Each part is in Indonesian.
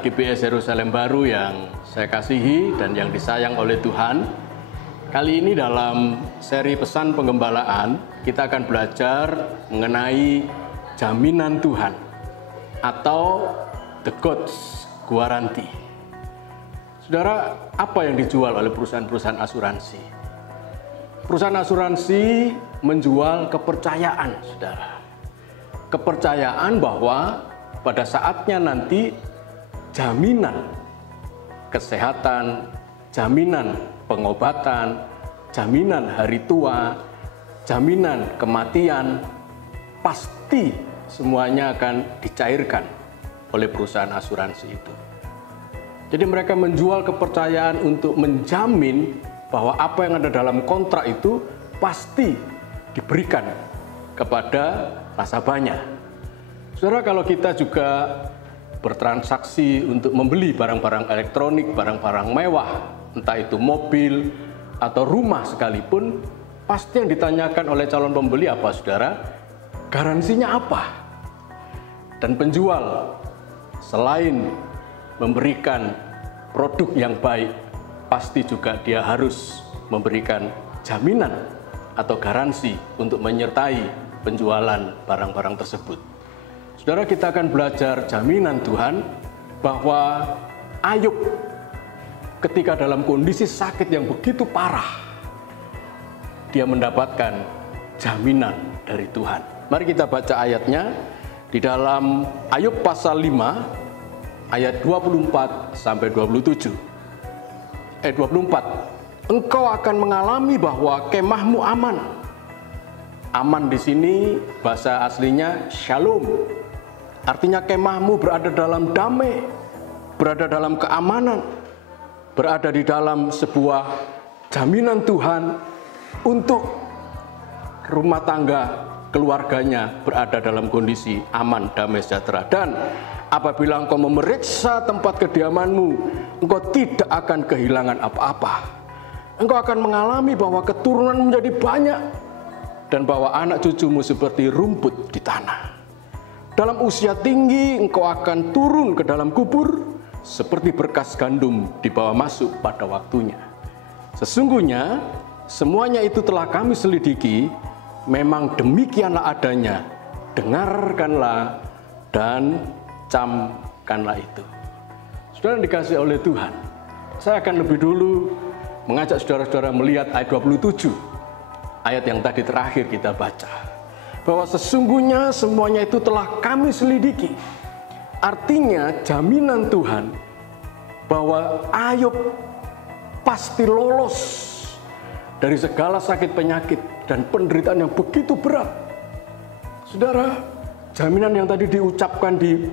Jemaat GBS Yerusalem Baru yang saya kasihi dan yang disayang oleh Tuhan, kali ini dalam seri pesan penggembalaan kita akan belajar mengenai jaminan Tuhan atau the God's guarantee. Saudara, apa yang dijual oleh perusahaan-perusahaan asuransi? Perusahaan asuransi menjual kepercayaan, saudara. Kepercayaan bahwa pada saatnya nanti jaminan kesehatan, jaminan pengobatan, jaminan hari tua, jaminan kematian, pasti semuanya akan dicairkan oleh perusahaan asuransi itu. Jadi mereka menjual kepercayaan untuk menjamin bahwa apa yang ada dalam kontrak itu pasti diberikan kepada nasabahnya. Saudara, kalau kita juga bertransaksi untuk membeli barang-barang elektronik, barang-barang mewah, entah itu mobil atau rumah sekalipun, pasti yang ditanyakan oleh calon pembeli apa, saudara? Garansinya apa? Dan penjual selain memberikan produk yang baik, pasti juga dia harus memberikan jaminan atau garansi untuk menyertai penjualan barang-barang tersebut. Saudara, kita akan belajar jaminan Tuhan bahwa Ayub ketika dalam kondisi sakit yang begitu parah, dia mendapatkan jaminan dari Tuhan. Mari kita baca ayatnya di dalam Ayub pasal 5 ayat 24 sampai 27. 24. Engkau akan mengalami bahwa kemahmu aman. Aman di sini bahasa aslinya shalom. Artinya kemahmu berada dalam damai, berada dalam keamanan, berada di dalam sebuah jaminan Tuhan untuk rumah tangga keluarganya berada dalam kondisi aman, damai, sejahtera. Dan apabila engkau memeriksa tempat kediamanmu, engkau tidak akan kehilangan apa-apa. Engkau akan mengalami bahwa keturunan menjadi banyak dan bahwa anak cucumu seperti rumput di tanah. Dalam usia tinggi engkau akan turun ke dalam kubur seperti berkas gandum dibawa masuk pada waktunya. Sesungguhnya semuanya itu telah kami selidiki, memang demikianlah adanya. Dengarkanlah dan camkanlah itu. Saudara yang dikasihi oleh Tuhan, saya akan lebih dulu mengajak saudara-saudara melihat ayat 27, ayat yang tadi terakhir kita baca. Bahwa sesungguhnya semuanya itu telah kami selidiki. Artinya jaminan Tuhan bahwa Ayub pasti lolos dari segala sakit penyakit dan penderitaan yang begitu berat. Saudara, jaminan yang tadi diucapkan di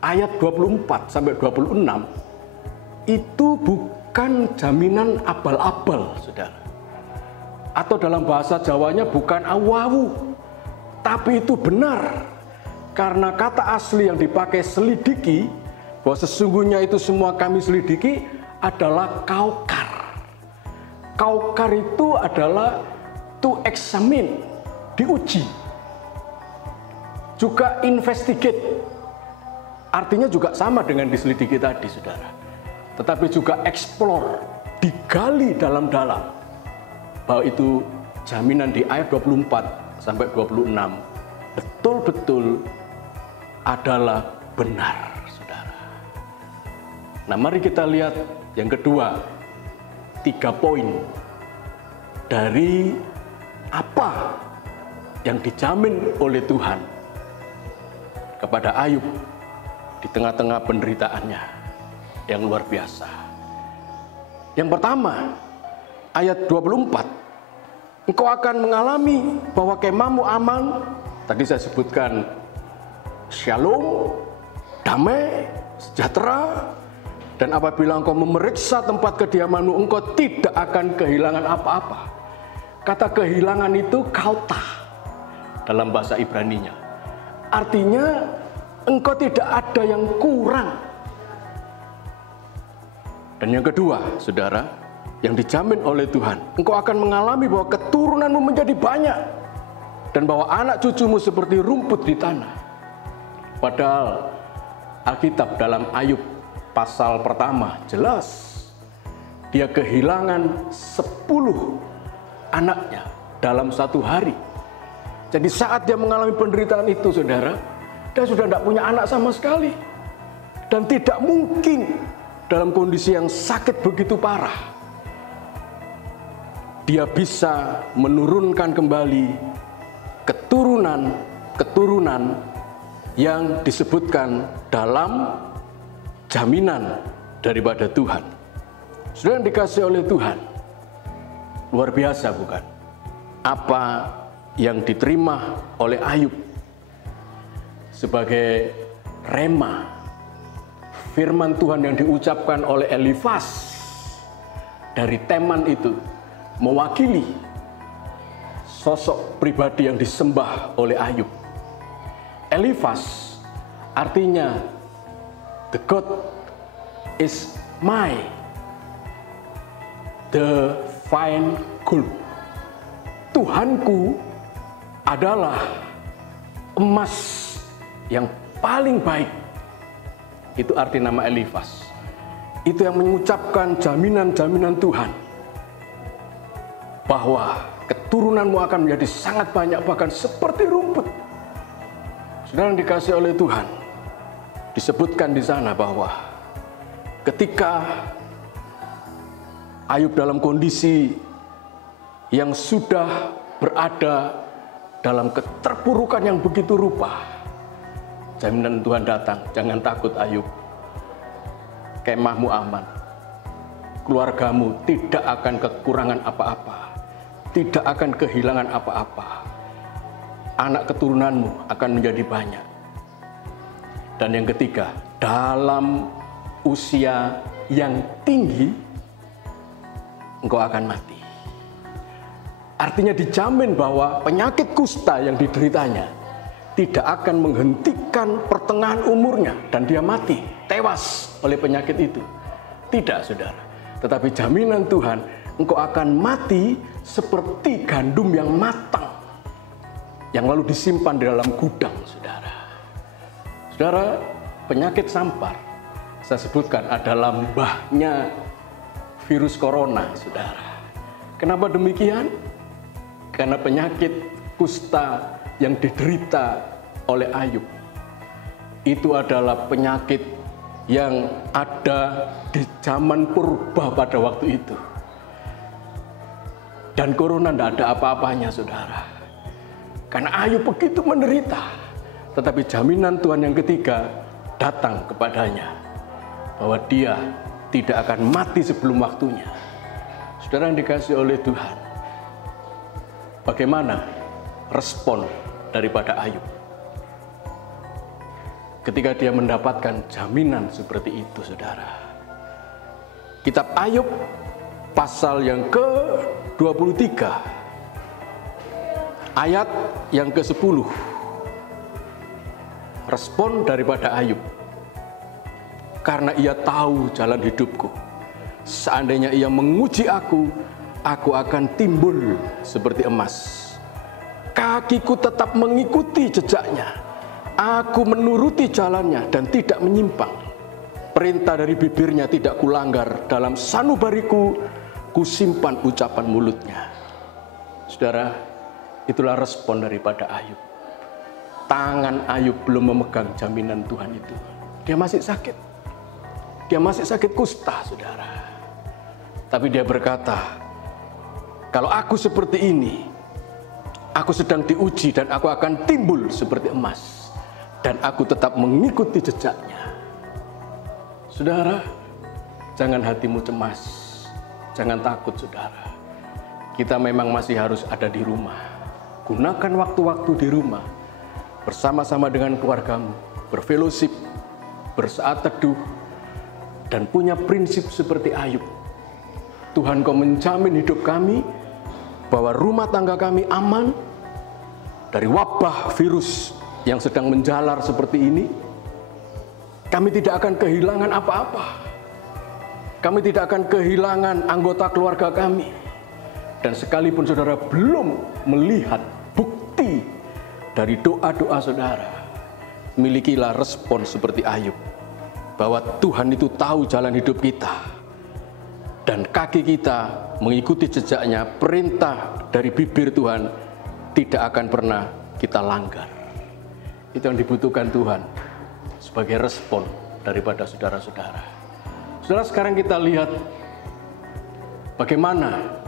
ayat 24 sampai 26 itu bukan jaminan abal-abal, saudara. Atau dalam bahasa Jawanya bukan awu-awu. Tapi itu benar, karena kata asli yang dipakai selidiki, bahwa sesungguhnya itu semua kami selidiki adalah kaukar. Kaukar itu adalah to examine, diuji. Juga investigate, artinya juga sama dengan diselidiki tadi, saudara. Tetapi juga explore, digali dalam-dalam. Bahwa itu jaminan di ayat 24 sampai 26 betul-betul adalah benar, saudara. Nah, mari kita lihat yang kedua, 3 poin dari apa yang dijamin oleh Tuhan kepada Ayub di tengah-tengah penderitaannya yang luar biasa. Yang pertama, ayat 24. Engkau akan mengalami bahwa kemahmu aman. Tadi saya sebutkan shalom, damai, sejahtera. Dan apabila engkau memeriksa tempat kediamanmu, engkau tidak akan kehilangan apa-apa. Kata kehilangan itu kauta dalam bahasa Ibraninya. Artinya engkau tidak ada yang kurang. Dan yang kedua, saudara, yang dijamin oleh Tuhan, engkau akan mengalami bahwa keturunanmu menjadi banyak dan bahwa anak cucumu seperti rumput di tanah. Padahal Alkitab dalam Ayub pasal pertama jelas dia kehilangan 10 anaknya dalam satu hari. Jadi saat dia mengalami penderitaan itu, saudara, dia sudah tidak punya anak sama sekali. Dan tidak mungkin dalam kondisi yang sakit begitu parah dia bisa menurunkan kembali keturunan yang disebutkan dalam jaminan daripada Tuhan. Saudara yang dikasihi oleh Tuhan, luar biasa bukan? Apa yang diterima oleh Ayub sebagai rema firman Tuhan yang diucapkan oleh Elifas dari Teman itu mewakili sosok pribadi yang disembah oleh Ayub. Elifas artinya the God is the fine gold. Tuhanku adalah emas yang paling baik. Itu arti nama Elifas. Itu yang mengucapkan jaminan-jaminan Tuhan bahwa keturunanmu akan menjadi sangat banyak, bahkan seperti rumput. Saudara yang dikasihi oleh Tuhan, disebutkan di sana bahwa ketika Ayub dalam kondisi yang sudah berada dalam keterpurukan yang begitu rupa, jaminan Tuhan datang. Jangan takut Ayub, kemahmu aman, keluargamu tidak akan kekurangan apa-apa, tidak akan kehilangan apa-apa. Anak keturunanmu akan menjadi banyak. Dan yang ketiga, dalam usia yang tinggi engkau akan mati. Artinya dijamin bahwa penyakit kusta yang dideritanya tidak akan menghentikan pertengahan umurnya dan dia mati, tewas oleh penyakit itu. Tidak, saudara. Tetapi jaminan Tuhan, engkau akan mati seperti gandum yang matang, yang lalu disimpan di dalam gudang, saudara. Saudara, penyakit sampar, saya sebutkan adalah mbahnya virus corona, saudara. Kenapa demikian? Karena penyakit kusta yang diderita oleh Ayub itu adalah penyakit yang ada di zaman purba pada waktu itu. Dan corona tidak ada apa-apanya, saudara. Karena Ayub begitu menderita, tetapi jaminan Tuhan yang ketiga datang kepadanya bahwa dia tidak akan mati sebelum waktunya. Saudara yang dikasihi oleh Tuhan, bagaimana respon daripada Ayub ketika dia mendapatkan jaminan seperti itu, saudara? Kitab Ayub pasal yang ke-23 ayat yang ke-10. Respon daripada Ayub, karena ia tahu jalan hidupku, seandainya ia menguji aku akan timbul seperti emas. Kakiku tetap mengikuti jejaknya, aku menuruti jalannya dan tidak menyimpang. Perintah dari bibirnya tidak kulanggar, dalam sanubariku kusimpan ucapan mulutnya. Saudara, itulah respon daripada Ayub. Tangan Ayub belum memegang jaminan Tuhan itu. Dia masih sakit. Dia masih sakit kusta, saudara. Tapi dia berkata, kalau aku seperti ini, aku sedang diuji dan aku akan timbul seperti emas. Dan aku tetap mengikuti jejaknya. Saudara, jangan hatimu cemas. Jangan takut, saudara. Kita memang masih harus ada di rumah. Gunakan waktu-waktu di rumah bersama-sama dengan keluargamu, berfellowship, bersaat teduh, dan punya prinsip seperti Ayub. Tuhan, kau menjamin hidup kami, bahwa rumah tangga kami aman dari wabah virus yang sedang menjalar seperti ini. Kami tidak akan kehilangan apa-apa. Kami tidak akan kehilangan anggota keluarga kami. Dan sekalipun saudara belum melihat bukti dari doa-doa saudara, milikilah respon seperti Ayub. bahwa Tuhan itu tahu jalan hidup kita. Dan kaki kita mengikuti jejaknya, perintah dari bibir Tuhan tidak akan pernah kita langgar. Itu yang dibutuhkan Tuhan sebagai respon daripada saudara-saudara. Saudara, sekarang kita lihat bagaimana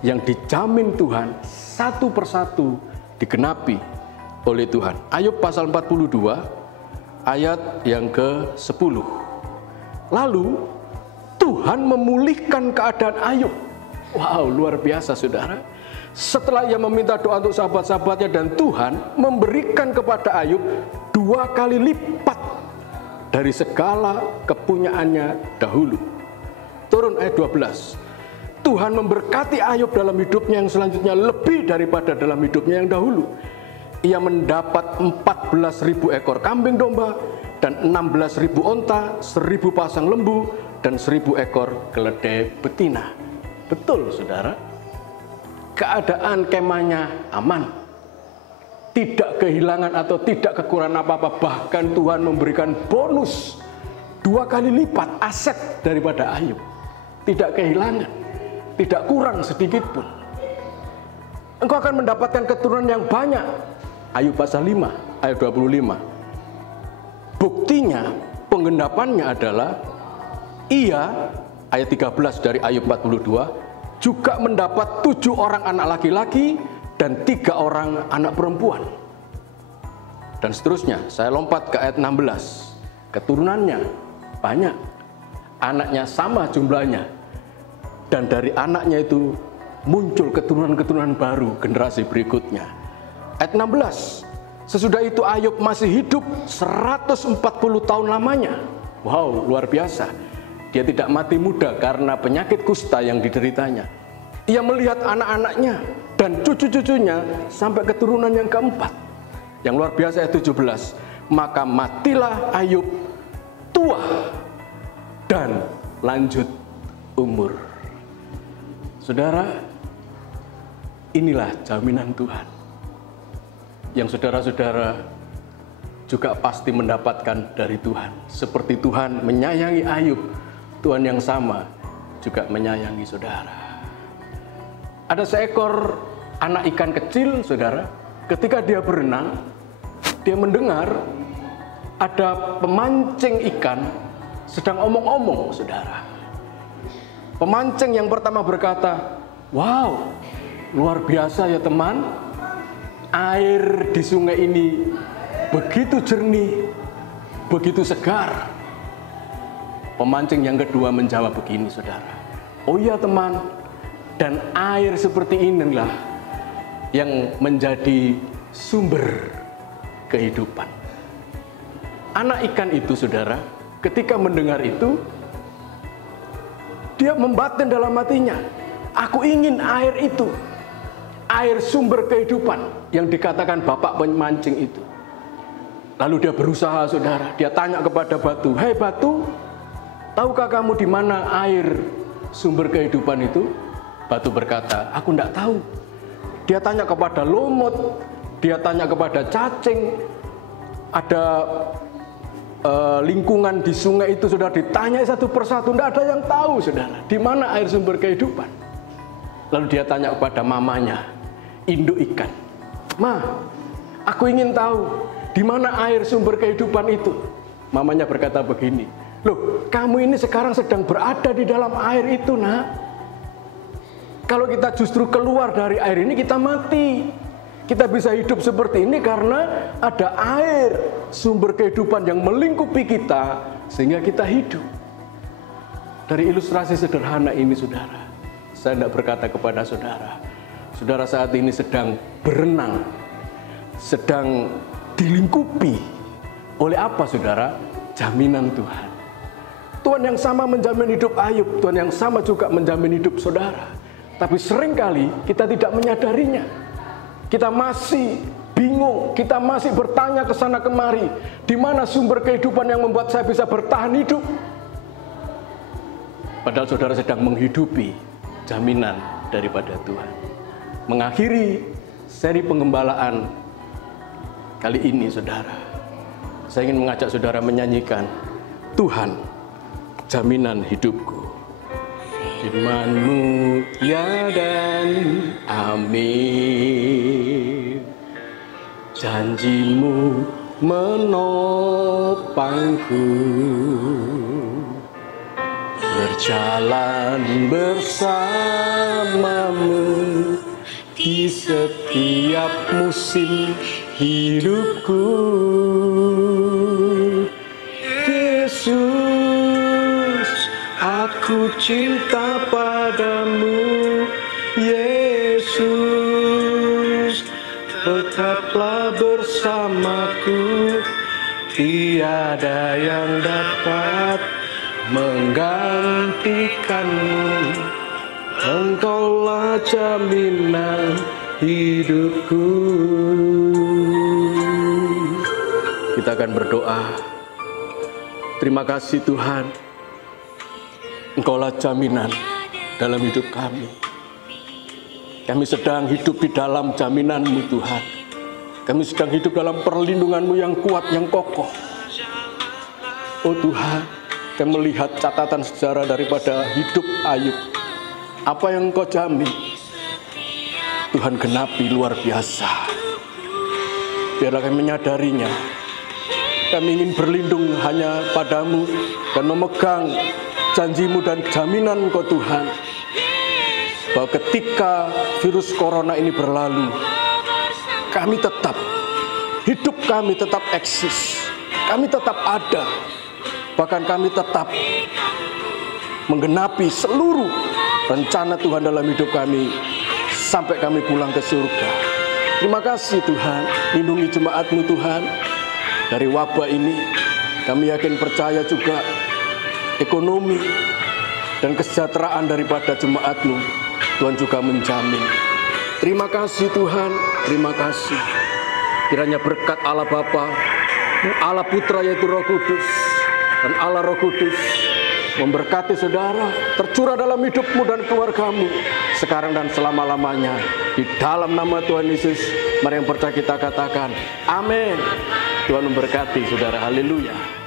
yang dijamin Tuhan satu persatu digenapi oleh Tuhan. Ayub pasal 42 ayat yang ke-10. Lalu Tuhan memulihkan keadaan Ayub. Wow, luar biasa saudara. Setelah ia meminta doa untuk sahabat-sahabatnya dan Tuhan memberikan kepada Ayub 2 kali lipat dari segala kepunyaannya dahulu. Turun ayat 12. Tuhan memberkati Ayub dalam hidupnya yang selanjutnya lebih daripada dalam hidupnya yang dahulu. Ia mendapat 14.000 ekor kambing domba dan 16.000 onta, 1.000 pasang lembu, dan 1.000 ekor keledai betina. Betul saudara, keadaan kemahnya aman, tidak kehilangan atau tidak kekurangan apa-apa. Bahkan Tuhan memberikan bonus 2 kali lipat aset daripada Ayub. Tidak kehilangan, tidak kurang sedikit pun. Engkau akan mendapatkan keturunan yang banyak. Ayub pasal 5 ayat 25. Buktinya, penggenapannya adalah ia, ayat 13 dari Ayub 42, juga mendapat 7 orang anak laki-laki dan 3 orang anak perempuan. Dan seterusnya, saya lompat ke ayat 16. Keturunannya banyak, anaknya sama jumlahnya. Dan dari anaknya itu muncul keturunan-keturunan baru, generasi berikutnya. Ayat 16, sesudah itu Ayub masih hidup 140 tahun lamanya. Wow, luar biasa. Dia tidak mati muda karena penyakit kusta yang dideritanya. Ia melihat anak-anaknya dan cucu-cucunya sampai keturunan yang keempat. Yang luar biasa ayat 17. Maka matilah Ayub tua dan lanjut umur. Saudara, inilah jaminan Tuhan yang saudara-saudara juga pasti mendapatkan dari Tuhan. Seperti Tuhan menyayangi Ayub, Tuhan yang sama juga menyayangi saudara. Ada seekor anak ikan kecil, saudara. Ketika dia berenang, dia mendengar ada pemancing ikan sedang omong-omong, saudara. Pemancing yang pertama berkata, wow, luar biasa ya teman, air di sungai ini begitu jernih, begitu segar. Pemancing yang kedua menjawab begini, saudara. Oh iya teman, dan air seperti inilah yang menjadi sumber kehidupan. Anak ikan itu, saudara, ketika mendengar itu, dia membatin dalam hatinya, aku ingin air itu, air sumber kehidupan yang dikatakan bapak pemancing itu. Lalu dia berusaha, saudara. Dia tanya kepada batu, hei batu, tahukah kamu di mana air sumber kehidupan itu? Batu berkata, aku tidak tahu. Dia tanya kepada lumut, dia tanya kepada cacing, ada lingkungan di sungai itu, sudah ditanya satu persatu, tidak ada yang tahu, saudara, di mana air sumber kehidupan. Lalu dia tanya kepada mamanya, induk ikan, Ma, aku ingin tahu di mana air sumber kehidupan itu. Mamanya berkata begini, loh, kamu ini sekarang sedang berada di dalam air itu, nak. Kalau kita justru keluar dari air ini, kita mati. Kita bisa hidup seperti ini karena ada air sumber kehidupan yang melingkupi kita sehingga kita hidup. Dari ilustrasi sederhana ini, saudara, saya tidak berkata kepada saudara, saudara saat ini sedang berenang, sedang dilingkupi oleh apa, saudara? Jaminan Tuhan. Tuhan yang sama menjamin hidup Ayub, Tuhan yang sama juga menjamin hidup saudara. Tapi seringkali kita tidak menyadarinya. Kita masih bingung, kita masih bertanya ke sana kemari, di mana sumber kehidupan yang membuat saya bisa bertahan hidup? Padahal saudara sedang menghidupi jaminan daripada Tuhan. Mengakhiri seri pengembalaan kali ini, saudara, saya ingin mengajak saudara menyanyikan Tuhan, jaminan hidupku. Firman-Mu ya dan amin. Janji-Mu menopangku, berjalan bersamamu di setiap musim hidupku. Yesus, aku cinta padamu. Yesus, tetaplah bersamaku. Tiada yang dapat menggantikanmu. Engkaulah jaminan hidupku. Kita akan berdoa. Terima kasih Tuhan, Engkaulah jaminan dalam hidup kami. Kami sedang hidup di dalam jaminan-Mu Tuhan. Kami sedang hidup dalam perlindungan-Mu yang kuat, yang kokoh. Oh Tuhan, kami melihat catatan sejarah daripada hidup Ayub. Apa yang Engkau jamin, Tuhan genapi luar biasa. Biarlah kami menyadarinya. Kami ingin berlindung hanya padamu dan memegang janji-Mu dan jaminan Engkau Tuhan. Bahwa ketika virus corona ini berlalu, kami tetap, hidup kami tetap eksis. Kami tetap ada. Bahkan kami tetap menggenapi seluruh rencana Tuhan dalam hidup kami sampai kami pulang ke surga. Terima kasih Tuhan, lindungi jemaat-Mu Tuhan dari wabah ini. Kami yakin percaya juga ekonomi dan kesejahteraan daripada jemaat-Mu Tuhan juga menjamin. Terima kasih Tuhan, terima kasih. Kiranya berkat Allah Bapa, Allah Putra yaitu Roh Kudus, dan Allah Roh Kudus memberkati saudara, tercurah dalam hidupmu dan keluargamu sekarang dan selama-lamanya. Di dalam nama Tuhan Yesus, mari yang percaya kita katakan amin. Tuhan memberkati saudara, haleluya.